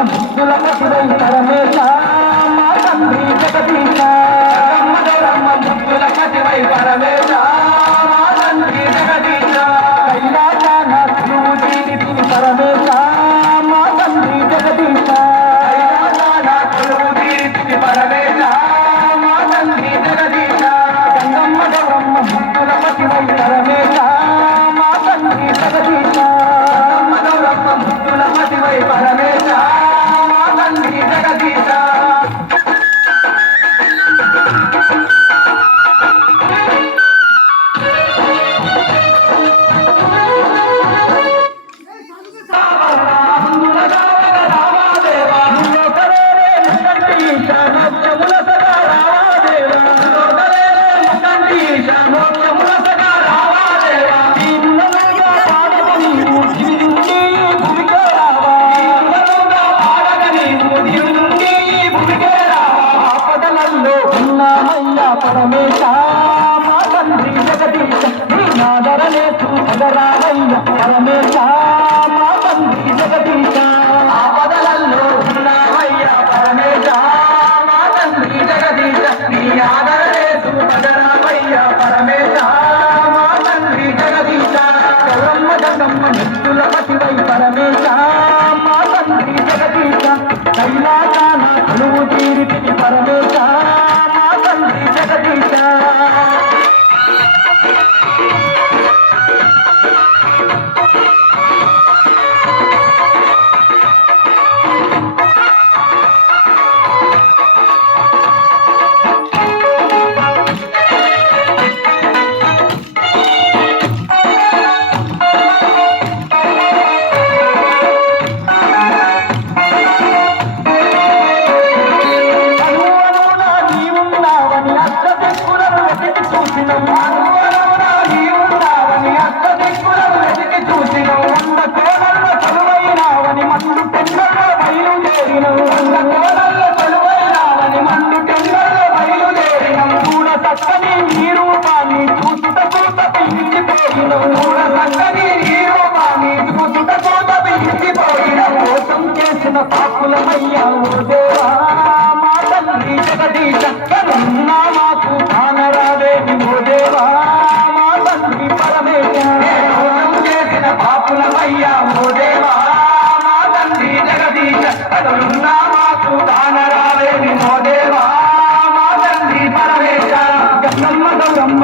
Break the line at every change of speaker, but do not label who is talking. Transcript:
আমার গোলামা ছিল এই কারণে
vida. పరమే పరమేశ
చూడ చక్కని నీ రూపాన్ని చూసుటకు మోసం చేసిన పాపులమయ్యా దేవా మా తండ్రి జగదీశ కరుణా మాకు కానరాదేవి ఓ దేవా మా తండ్రి పరమేశ.
చేసిన పాపులమయ్యా ఓ దేవా మా మాకు ఓ దేవా మా
గంగమ్మ గౌరమ్మ